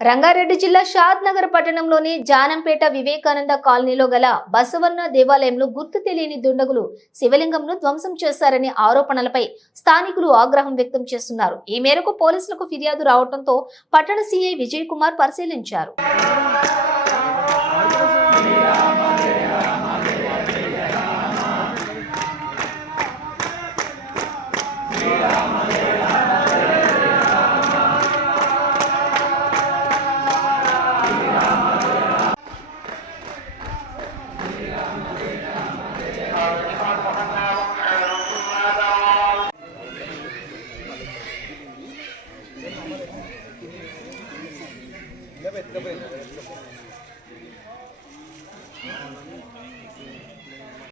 రంగారెడ్డి జిల్లా షాద్ నగర్ పట్టణంలోని జానంపేట వివేకానంద కాలనీలో గల బసవన్న దేవాలయంలో గుర్తు తెలియని దుండగులు శివలింగంను ధ్వంసం చేశారనే ఆరోపణలపై స్థానికులు ఆగ్రహం వ్యక్తం చేస్తున్నారు. ఈ మేరకు పోలీసులకు ఫిర్యాదు రావడంతో పట్టణ సీఐ విజయ్ కుమార్ పరిశీలించారు.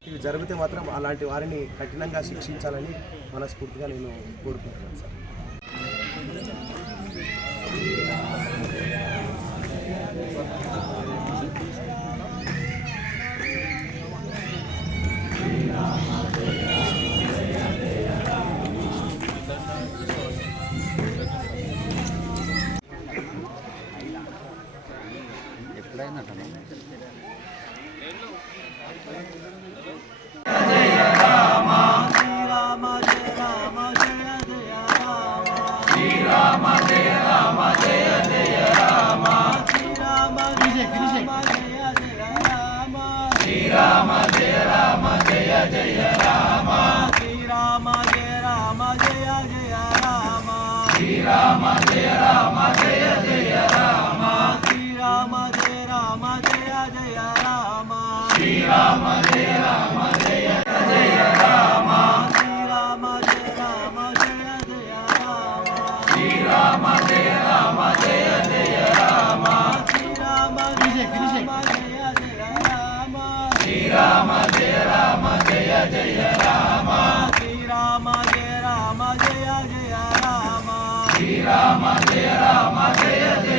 ఇవి జరిగితే మాత్రం అలాంటి వారిని కఠినంగా శిక్షించాలని మనస్ఫూర్తిగా నేను కోరుకుంటున్నాను సార్. ఇంత షేప్ ఎట్లుండే ఇట్లా రౌండ్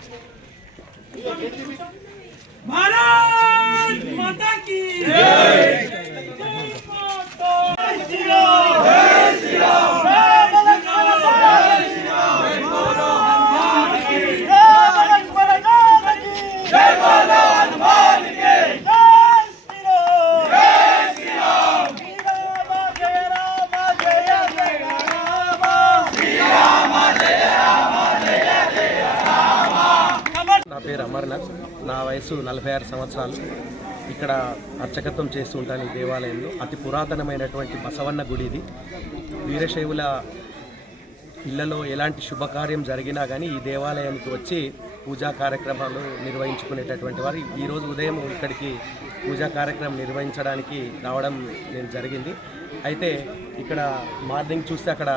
भारत माता की అమర్నాథ్ నా వయసు నలభై ఆరు సంవత్సరాలు. ఇక్కడ అర్చకత్వం చేస్తూ ఉంటాను ఈ దేవాలయంలో. అతి పురాతనమైనటువంటి బసవన్న గుడి ఇది వీరశైవుల ఇళ్ళలో ఎలాంటి శుభకార్యం జరిగినా కానీ ఈ దేవాలయానికి వచ్చి పూజా కార్యక్రమాలు నిర్వహించుకునేటటువంటి వారు. ఈరోజు ఉదయం ఇక్కడికి పూజా కార్యక్రమం నిర్వహించడానికి రావడం నేను జరిగింది. అయితే ఇక్కడ మార్నింగ్ చూస్తే అక్కడ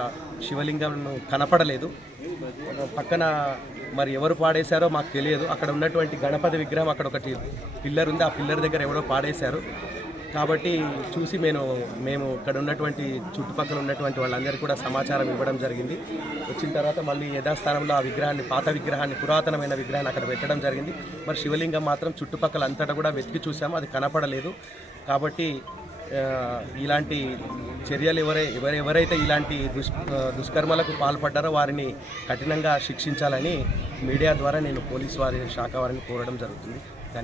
శివలింగం కనపడలేదు. పక్కన మరి ఎవరు పాడేశారో మాకు తెలియదు. అక్కడ ఉన్నటువంటి గణపతి విగ్రహం అక్కడ ఒకటి పిల్లర్ ఉంది. ఆ పిల్లర్ దగ్గర ఎవరో పాడేశారు. కాబట్టి చూసి నేను మేము ఇక్కడ ఉన్నటువంటి చుట్టుపక్కల ఉన్నటువంటి వాళ్ళందరికీ కూడా సమాచారం ఇవ్వడం జరిగింది. వచ్చిన తర్వాత మళ్ళీ యథాస్థానంలో ఆ విగ్రహాన్ని పాత విగ్రహాన్ని పురాతనమైన విగ్రహాన్ని అక్కడ పెట్టడం జరిగింది. మరి శివలింగం మాత్రం చుట్టుపక్కల అంతటా కూడా వెతికి చూసాము. అది కనపడలేదు. కాబట్టి ఇలాంటి చర్యలు ఎవరై ఎవరు ఎవరైతే ఇలాంటి దుష్ దుష్కర్మలకు పాల్పడ్డారో వారిని కఠినంగా శిక్షించాలని మీడియా ద్వారా నేను పోలీస్ వారి శాఖ వారిని కోరడం జరుగుతుంది.